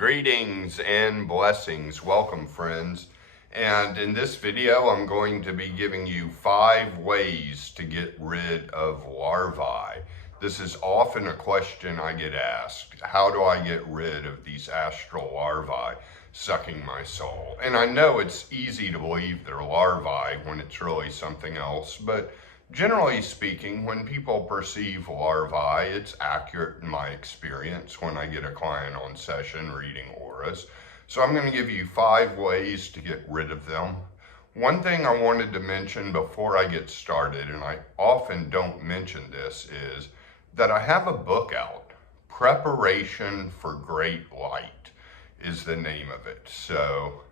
Greetings and blessings. Welcome, friends. And in this video, I'm going to be giving you 5 ways to get rid of larvae. This is often a question I get asked. How do I get rid of these astral larvae sucking my soul? And I know it's easy to believe they're larvae when it's really something else, but generally speaking, when people perceive larvae, it's accurate in my experience when I get a client on session reading auras. So I'm going to give you 5 ways to get rid of them. One thing I wanted to mention before I get started, and I often don't mention this, is that I have a book out. Preparation for Great Light is the name of it. So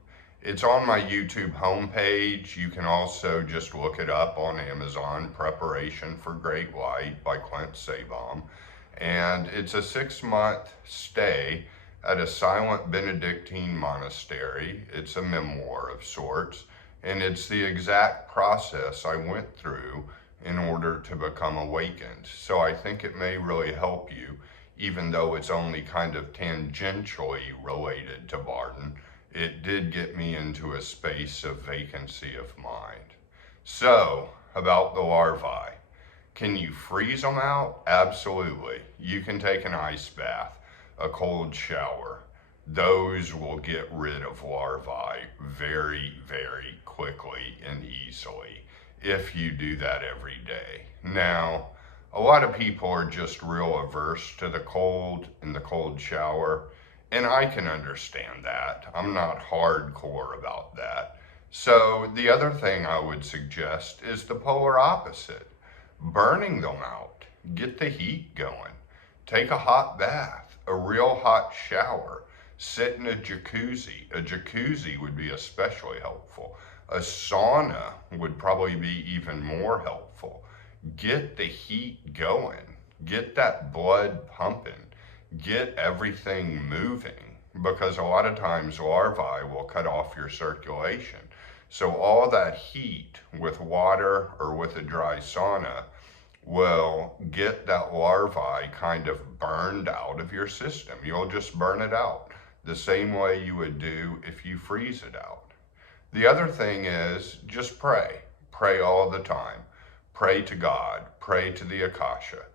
it's on my YouTube homepage. You can also just look it up on Amazon, Preparation for Great Light by Clint Sabom. And it's a 6-month stay at a silent Benedictine monastery. It's a memoir of sorts, and it's the exact process I went through in order to become awakened. So I think it may really help you, even though it's only kind of tangentially related to Barton. It did get me into a space of vacancy of mind. So, about the larvae. Can you freeze them out? Absolutely. You can take an ice bath, a cold shower. Those will get rid of larvae very, very quickly and easily if you do that every day. Now, a lot of people are just real averse to the cold and the cold shower. And I can understand that. I'm not hardcore about that. So the other thing I would suggest is the polar opposite. Burning them out. Get the heat going. Take a hot bath, a real hot shower. Sit in a jacuzzi. A jacuzzi would be especially helpful. A sauna would probably be even more helpful. Get the heat going. Get that blood pumping. Get everything moving, because a lot of times larvae will cut off your circulation. So all that heat with water or with a dry sauna will get that larvae kind of burned out of your system. You'll just burn it out the same way you would do if you freeze it out. The other thing is just pray. Pray all the time. Pray to God. Pray to the Akasha.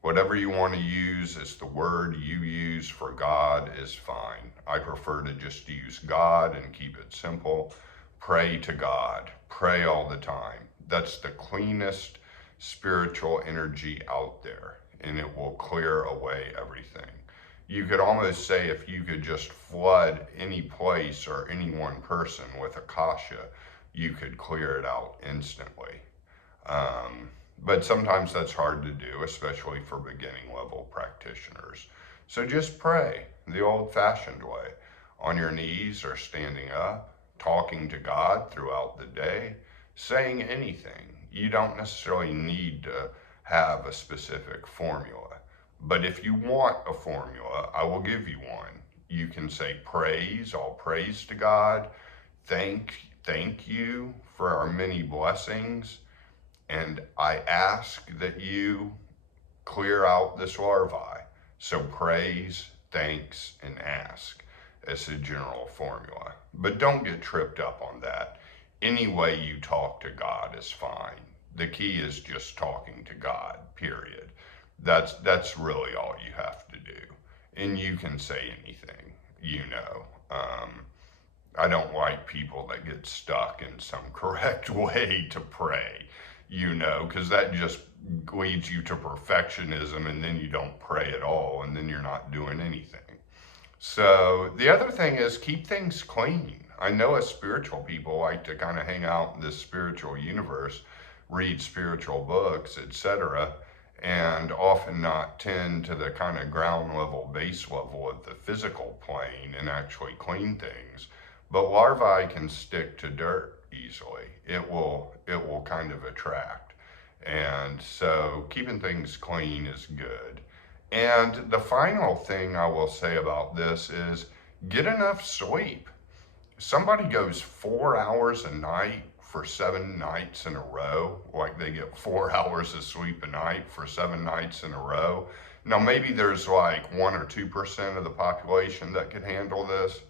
Whatever you want to use as the word you use for God is fine. I prefer to just use God and keep it simple. Pray to God. Pray all the time. That's the cleanest spiritual energy out there, and it will clear away everything. You could almost say if you could just flood any place or any one person with Akasha, you could clear it out instantly. But sometimes that's hard to do, especially for beginning level practitioners. So just pray the old-fashioned way, on your knees or standing up, talking to God throughout the day, saying anything. You don't necessarily need to have a specific formula. But if you want a formula, I will give you one. You can say praise, all praise to God, thank you for our many blessings, and I ask that you clear out this larvae. So praise, thanks, and ask as a general formula. But don't get tripped up on that. Any way you talk to God is fine. The key is just talking to God, period. That's really all you have to do. And you can say anything, you know. I don't like people that get stuck in some correct way to pray, you know, because that just leads you to perfectionism, and then you don't pray at all, and then you're not doing anything. So the other thing is keep things clean. I know as spiritual people like to kind of hang out in this spiritual universe, read spiritual books, etc., and often not tend to the kind of ground level, base level of the physical plane and actually clean things. But larvae can stick to dirt easily. It will kind of attract. And so keeping things clean is good. And the final thing I will say about this is get enough sleep. Somebody goes 4 hours a night for 7 nights in a row, like they get 4 hours of sleep a night for 7 nights in a row. Now, maybe there's like 1 or 2% of the population that could handle this,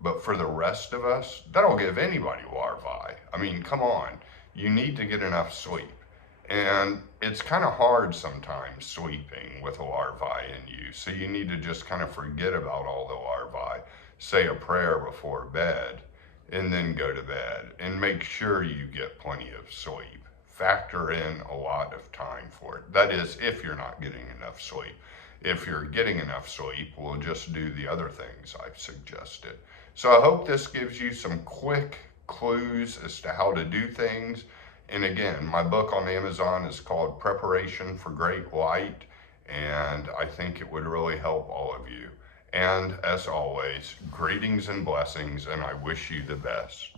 but for the rest of us, that'll give anybody larvae. I mean, come on, you need to get enough sleep. And it's kind of hard sometimes sleeping with a larvae in you. So you need to just kind of forget about all the larvae, say a prayer before bed, and then go to bed. And make sure you get plenty of sleep. Factor in a lot of time for it. That is, if you're not getting enough sleep. If you're getting enough sleep, we'll just do the other things I've suggested. So I hope this gives you some quick clues as to how to do things. And again, my book on Amazon is called Preparation for Great Light, and I think it would really help all of you. And as always, greetings and blessings, and I wish you the best.